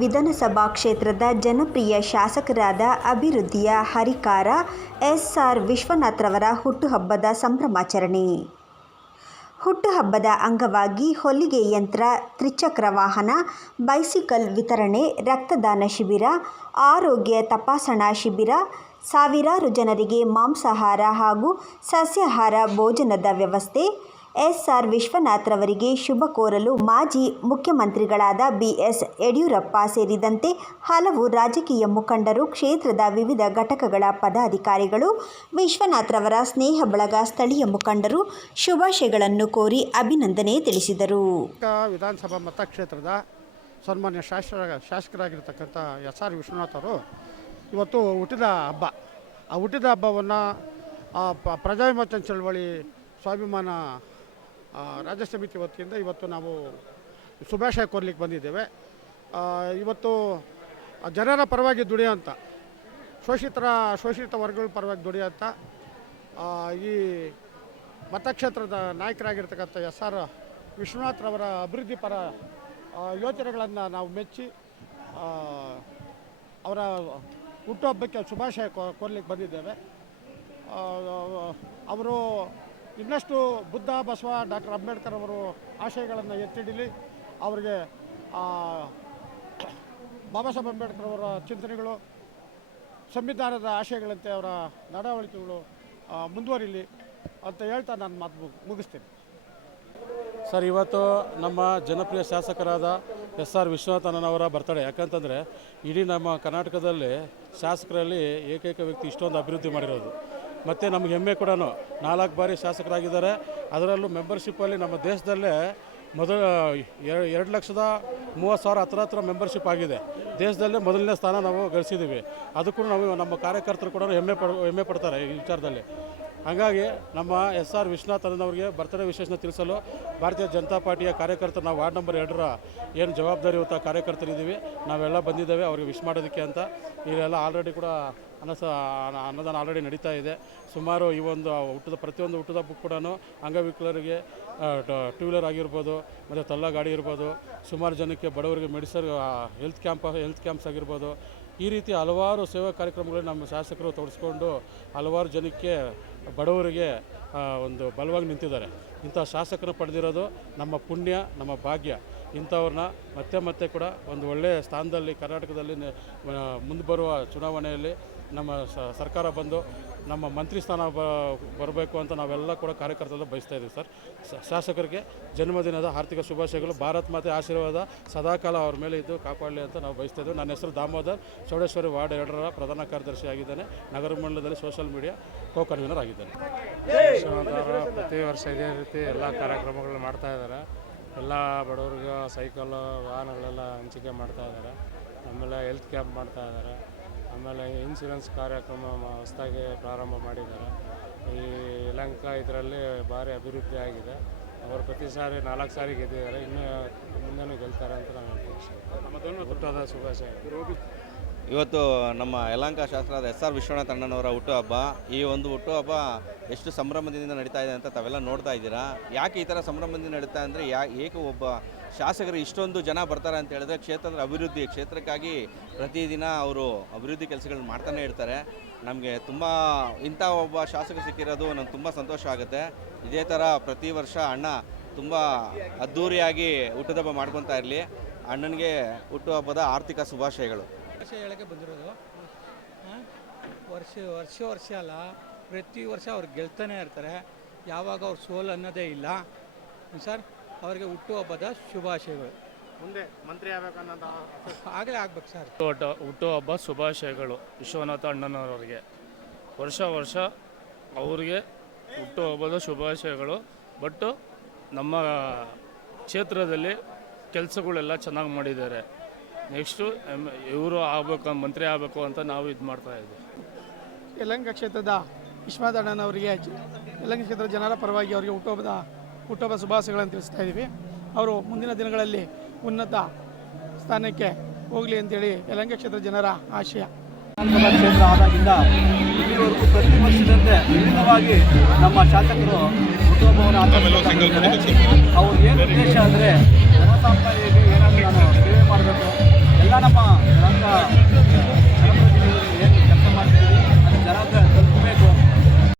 ವಿಧಾನಸಭಾ ಕ್ಷೇತ್ರದ ಜನಪ್ರಿಯ ಶಾಸಕರಾದ ಅಭಿವೃದ್ಧಿಯ ಹರಿಕಾರ ಎಸ್.ಆರ್. ವಿಶ್ವನಾಥ್ರವರ ಹುಟ್ಟುಹಬ್ಬದ ಸಂಭ್ರಮಾಚರಣೆ. ಹುಟ್ಟುಹಬ್ಬದ ಅಂಗವಾಗಿ ಹೊಲಿಗೆ ಯಂತ್ರ, ತ್ರಿಚಕ್ರ ವಾಹನ, ಬೈಸಿಕಲ್ ವಿತರಣೆ, ರಕ್ತದಾನ ಶಿಬಿರ, ಆರೋಗ್ಯ ತಪಾಸಣಾ ಶಿಬಿರ, ಸಾವಿರಾರು ಜನರಿಗೆ ಮಾಂಸಾಹಾರ ಹಾಗೂ ಸಸ್ಯಾಹಾರ ಭೋಜನದ ವ್ಯವಸ್ಥೆ. ಎಸ್.ಆರ್. ವಿಶ್ವನಾಥ್ರವರಿಗೆ ಶುಭ ಕೋರಲು ಮಾಜಿ ಮುಖ್ಯಮಂತ್ರಿಗಳಾದ ಬಿ.ಎಸ್. ಯಡಿಯೂರಪ್ಪ ಸೇರಿದಂತೆ ಹಲವು ರಾಜಕೀಯ ಮುಖಂಡರು, ಕ್ಷೇತ್ರದ ವಿವಿಧ ಘಟಕಗಳ ಪದಾಧಿಕಾರಿಗಳು, ವಿಶ್ವನಾಥ್ರವರ ಸ್ನೇಹ ಬಳಗ, ಸ್ಥಳೀಯ ಮುಖಂಡರು ಶುಭಾಶಯಗಳನ್ನು ಕೋರಿ ಅಭಿನಂದನೆ ತಿಳಿಸಿದರು. ವಿಧಾನಸಭಾ ಮತಕ್ಷೇತ್ರದ ಸನ್ಮಾನ್ಯ ಶಾಸಕರಾಗಿರ್ತಕ್ಕಂಥ ಎಸ್.ಆರ್. ವಿಶ್ವನಾಥ್ ಅವರು ಇವತ್ತು ಹುಟ್ಟಿದ ಹಬ್ಬ. ಆ ಹುಟ್ಟಿದ ಹಬ್ಬವನ್ನು ಪ್ರಜಾವಿಮೋಚನ ಚಳವಳಿ ಸ್ವಾಭಿಮಾನ ರಾಜ್ಯ ಸಮಿತಿ ವತಿಯಿಂದ ಇವತ್ತು ನಾವು ಶುಭಾಶಯ ಕೋರ್ಲಿಕ್ಕೆ ಬಂದಿದ್ದೇವೆ. ಇವತ್ತು ಜನರ ಪರವಾಗಿ ದುಡಿಯೋಂಥ, ಶೋಷಿತ ವರ್ಗಗಳ ಪರವಾಗಿ ದುಡಿಯೋಂಥ ಈ ಮತಕ್ಷೇತ್ರದ ನಾಯಕರಾಗಿರ್ತಕ್ಕಂಥ ಎಸ್.ಆರ್. ವಿಶ್ವನಾಥ್ರವರ ಅಭಿವೃದ್ಧಿ ಪರ ಯೋಚನೆಗಳನ್ನು ನಾವು ಮೆಚ್ಚಿ ಅವರ ಹುಟ್ಟುಹಬ್ಬಕ್ಕೆ ಶುಭಾಶಯ ಕೋರ್ಲಿಕ್ಕೆ ಬಂದಿದ್ದೇವೆ. ಅವರು ಇನ್ನಷ್ಟು ಬುದ್ಧ, ಬಸವ, ಡಾಕ್ಟರ್ ಅಂಬೇಡ್ಕರ್ ಅವರು ಆಶಯಗಳನ್ನು ಎತ್ತಿಡಲಿ. ಅವರಿಗೆ ಬಾಬಾ ಸಾಹೇಬ್ ಅಂಬೇಡ್ಕರ್ ಅವರ ಚಿಂತನೆಗಳು, ಸಂವಿಧಾನದ ಆಶಯಗಳಂತೆ ಅವರ ನಡವಳಿಕೆಗಳು ಮುಂದುವರಿಲಿ ಅಂತ ಹೇಳ್ತಾ ನಾನು ಮಾತು ಮುಗಿಸ್ತೀನಿ. ಸರ್, ಇವತ್ತು ನಮ್ಮ ಜನಪ್ರಿಯ ಶಾಸಕರಾದ ಎಸ್.ಆರ್. ವಿಶ್ವನಾಥನವರ ಬರ್ತಡೇ. ಯಾಕಂತಂದರೆ ಇಡೀ ನಮ್ಮ ಕರ್ನಾಟಕದಲ್ಲಿ ಶಾಸಕರಲ್ಲಿ ಏಕೈಕ ವ್ಯಕ್ತಿ ಇಷ್ಟೊಂದು ಅಭಿವೃದ್ಧಿ ಮಾಡಿರೋದು. ಮತ್ತು ನಮಗೆ ಹೆಮ್ಮೆ ಕೂಡ 4 ಬಾರಿ ಶಾಸಕರಾಗಿದ್ದಾರೆ. ಅದರಲ್ಲೂ ಮೆಂಬರ್ಶಿಪ್ಪಲ್ಲಿ ನಮ್ಮ ದೇಶದಲ್ಲೇ ಮೊದಲ 2,30,000 ಹತ್ರ ಮೆಂಬರ್ಶಿಪ್ ಆಗಿದೆ. ದೇಶದಲ್ಲೇ ಮೊದಲನೇ ಸ್ಥಾನ ನಾವು ಗಳಿಸಿದ್ದೀವಿ. ಅದಕ್ಕೂ ನಾವು ನಮ್ಮ ಕಾರ್ಯಕರ್ತರು ಕೂಡ ಹೆಮ್ಮೆ ಪಡ್ತಾರೆ ಈ ವಿಚಾರದಲ್ಲಿ. ಹಾಗಾಗಿ ನಮ್ಮ ಎಸ್.ಆರ್. ವಿಶ್ವನಾಥನವರಿಗೆ ಬರ್ತಡೇ ವಿಶೇಷ ತಿಳಿಸಲು ಭಾರತೀಯ ಜನತಾ ಪಾರ್ಟಿಯ ಕಾರ್ಯಕರ್ತರು, ನಾವು ವಾರ್ಡ್ ನಂಬರ್ 2ರ ಏನು ಜವಾಬ್ದಾರಿಯುತ ಕಾರ್ಯಕರ್ತರಿದ್ದೀವಿ, ನಾವೆಲ್ಲ ಬಂದಿದ್ದೇವೆ ಅವ್ರಿಗೆ ವಿಶ್ ಮಾಡೋದಕ್ಕೆ ಅಂತ. ಇಲ್ಲೆಲ್ಲ ಆಲ್ರೆಡಿ ಕೂಡ ಅನ್ನದಾನ ಆಲ್ರೆಡಿ ನಡೀತಾ ಇದೆ. ಸುಮಾರು ಈ ಒಂದು ಪ್ರತಿಯೊಂದು ಹುಟ್ಟದ ಹಬ್ಬಕ್ಕೂ ಕೂಡ ಅಂಗವಿಕಲರಿಗೆ 2 ವೀಲರ್ ಆಗಿರ್ಬೋದು, ಮತ್ತು ತಳ್ಳ ಗಾಡಿ ಇರ್ಬೋದು, ಸುಮಾರು ಜನಕ್ಕೆ ಬಡವರಿಗೆ ಮೆಡಿಸನ್ ಹೆಲ್ತ್ ಕ್ಯಾಂಪ್ಸ್ ಆಗಿರ್ಬೋದು, ಈ ರೀತಿ ಹಲವಾರು ಸೇವಾ ಕಾರ್ಯಕ್ರಮಗಳಲ್ಲಿ ನಮ್ಮ ಶಾಸಕರು ತೊಡಗಿಸ್ಕೊಂಡು ಹಲವಾರು ಜನಕ್ಕೆ, ಬಡವರಿಗೆ ಒಂದು ಬಲವಾಗಿ ನಿಂತಿದ್ದಾರೆ. ಇಂಥ ಶಾಸಕರನ್ನು ಪಡೆದಿರೋದು ನಮ್ಮ ಪುಣ್ಯ, ನಮ್ಮ ಭಾಗ್ಯ. ಇಂಥವ್ರನ್ನ ಮತ್ತೆ ಕೂಡ ಒಂದು ಒಳ್ಳೆಯ ಸ್ಥಾನದಲ್ಲಿ ಕರ್ನಾಟಕದಲ್ಲಿ ಮುಂದೆ ಬರುವ ಚುನಾವಣೆಯಲ್ಲಿ ನಮ್ಮ ಸರ್ಕಾರ ಬಂದು ನಮ್ಮ ಮಂತ್ರಿ ಸ್ಥಾನ ಬರಬೇಕು ಅಂತ ನಾವೆಲ್ಲ ಕೂಡ ಕಾರ್ಯಕರ್ತರು ಬಯಸ್ತಾ ಇದ್ದೀವಿ. ಸರ್, ಶಾಸಕರಿಗೆ ಜನ್ಮದಿನದ ಆರ್ಥಿಕ ಶುಭಾಶಯಗಳು. ಭಾರತ್ ಮಾತೆ ಆಶೀರ್ವಾದ ಸದಾಕಾಲ ಅವ್ರ ಮೇಲೆ ಇದ್ದು ಕಾಪಾಡಲಿ ಅಂತ ನಾವು ಬಯಸ್ತಾ ಇದ್ದೀವಿ. ನನ್ನ ಹೆಸರು ದಾಮೋದರ್, ಚೌಡೇಶ್ವರಿ ವಾರ್ಡ್ 2ರ ಪ್ರಧಾನ ಕಾರ್ಯದರ್ಶಿ ಆಗಿದ್ದೇನೆ. ನಗರ ಮಂಡಲದಲ್ಲಿ ಸೋಷಿಯಲ್ ಮೀಡಿಯಾ ಕೋ-ಕನ್ವೀನರ್ ಆಗಿದ್ದೇನೆ. ಪ್ರತಿ ವರ್ಷ ಇದೇ ರೀತಿ ಎಲ್ಲ ಕಾರ್ಯಕ್ರಮಗಳು ಮಾಡ್ತಾ ಇದ್ದಾರೆ. ಎಲ್ಲ ಬಡವರಿಗೆ ಸೈಕಲ್ ವಾಹನಗಳೆಲ್ಲ ಹಂಚಿಕೆ ಮಾಡ್ತಾ ಇದ್ದಾರೆ. ಆಮೇಲೆ ಹೆಲ್ತ್ ಕ್ಯಾಂಪ್ ಮಾಡ್ತಾ ಇದ್ದಾರೆ. ಆಮೇಲೆ ಇನ್ಶೂರೆನ್ಸ್ ಕಾರ್ಯಕ್ರಮ ಹೊಸದಾಗಿ ಪ್ರಾರಂಭ ಮಾಡಿದ್ದಾರೆ. ಈ ಯಲಹಂಕ ಇದರಲ್ಲಿ ಭಾರಿ ಅಭಿವೃದ್ಧಿ ಆಗಿದೆ. ಅವರು ಪ್ರತಿ ಸಾರಿ 4 ಸಾರಿ ಗೆದ್ದಿದ್ದಾರೆ. ಇನ್ನೂ ಮುಂದೆನೂ ಗೆಲ್ತಾರೆ ಅಂತ ನಾನು ಹೇಳ್ತೀನಿ. ಹುಟ್ಟುಹಬ್ಬದ ಶುಭಾಶಯ. ಇವತ್ತು ನಮ್ಮ ಯಲಹಂಕ ಶಾಸಕರಾದ ಎಸ್.ಆರ್. ವಿಶ್ವನಾಥ್ ಅಣ್ಣನವರ ಹುಟ್ಟುಹಬ್ಬ. ಈ ಒಂದು ಹುಟ್ಟುಹಬ್ಬ ಎಷ್ಟು ಸಂಭ್ರಮದಿಂದ ನಡೀತಾ ಇದೆ ಅಂತ ತಾವೆಲ್ಲ ನೋಡ್ತಾ ಇದ್ದೀರಾ. ಯಾಕೆ ಈ ಥರ ಸಂಭ್ರಮದಿಂದ ನಡೀತಾ ಅಂದರೆ, ಏಕೆ ಒಬ್ಬ ಶಾಸಕರು ಇಷ್ಟೊಂದು ಜನ ಬರ್ತಾರೆ ಅಂತ ಹೇಳಿದ್ರೆ, ಕ್ಷೇತ್ರಕ್ಕಾಗಿ ಪ್ರತಿದಿನ ಅವರು ಅಭಿವೃದ್ಧಿ ಕೆಲಸಗಳನ್ನ ಮಾಡ್ತಾನೆ ಇರ್ತಾರೆ. ನಮಗೆ ತುಂಬ ಇಂಥ ಒಬ್ಬ ಶಾಸಕ ಸಿಕ್ಕಿರೋದು ನಮ್ಗೆ ತುಂಬ ಸಂತೋಷ ಆಗುತ್ತೆ. ಇದೇ ಥರ ಪ್ರತಿ ವರ್ಷ ಅಣ್ಣ ತುಂಬ ಅದ್ಧೂರಿಯಾಗಿ ಹುಟ್ಟುಹಬ್ಬ ಮಾಡ್ಕೊತಾ ಇರಲಿ. ಅಣ್ಣನಿಗೆ ಹುಟ್ಟುಹಬ್ಬದ ಆರ್ಥಿಕ ಶುಭಾಶಯಗಳು. ಹೇಳಕ್ಕೆ ಬಂದಿರೋದು ವರ್ಷ ಅಲ್ಲ, ಪ್ರತಿ ವರ್ಷ ಅವ್ರು ಗೆಲ್ತಾನೆ ಇರ್ತಾರೆ. ಯಾವಾಗ ಅವ್ರು ಸೋಲು ಅನ್ನೋದೇ ಇಲ್ಲ ಸರ್. ಅವರಿಗೆ ಹುಟ್ಟುಹಬ್ಬದ ಶುಭಾಶಯಗಳು. ಮುಂದೆ ಮಂತ್ರಿ ಆಗಬೇಕನ್ನೋದು ಆಗಲೇ ಆಗ್ಬೇಕು ಸರ್. ಹುಟ್ಟುಹಬ್ಬ ಶುಭಾಶಯಗಳು ವಿಶ್ವನಾಥ ಅಣ್ಣನವರಿಗೆ. ವರ್ಷ ಅವರಿಗೆ ಹುಟ್ಟುಹಬ್ಬದ ಶುಭಾಶಯಗಳು. ಬಟ್ ನಮ್ಮ ಕ್ಷೇತ್ರದಲ್ಲಿ ಕೆಲಸಗಳೆಲ್ಲ ಚೆನ್ನಾಗಿ ಮಾಡಿದ್ದಾರೆ. ನೆಕ್ಸ್ಟು ಇವರು ಮಂತ್ರಿ ಆಗಬೇಕು ಅಂತ ನಾವು ಇದು ಮಾಡ್ತಾ ಇದ್ದೀವಿ. ಯಲಹಂಕ ಕ್ಷೇತ್ರದ ವಿಶ್ವನಾಥ ಅಣ್ಣನವರಿಗೆ, ಯಲಹಂಕ ಕ್ಷೇತ್ರದ ಜನರ ಪರವಾಗಿ ಅವರಿಗೆ ಹುಟ್ಟುಹಬ್ಬ ಶುಭಾಶಯಗಳನ್ನು ತಿಳಿಸ್ತಾ ಇದ್ದೀವಿ. ಅವರು ಮುಂದಿನ ದಿನಗಳಲ್ಲಿ ಉನ್ನತ ಸ್ಥಾನಕ್ಕೆ ಹೋಗಲಿ ಅಂತೇಳಿ ಯಲಹಂಕ ಕ್ಷೇತ್ರದ ಜನರ ಆಶಯ. ವಿಧಾನಸಭಾ ಕ್ಷೇತ್ರ ಆದಾಗಿಂದ ಇಲ್ಲಿವರೆಗೂ ಪ್ರತಿ ವರ್ಷದಂತೆ ವಿಭಿನ್ನವಾಗಿ ನಮ್ಮ ಶಾಸಕರು ಹುಟ್ಟುಹಬ್ಬವನ್ನು ಆಚರಿಸುತ್ತಾರೆ. ಅವ್ರ ಏನು ಉದ್ದೇಶ ಅಂದರೆ ಜನಸಾಮಾನ್ಯ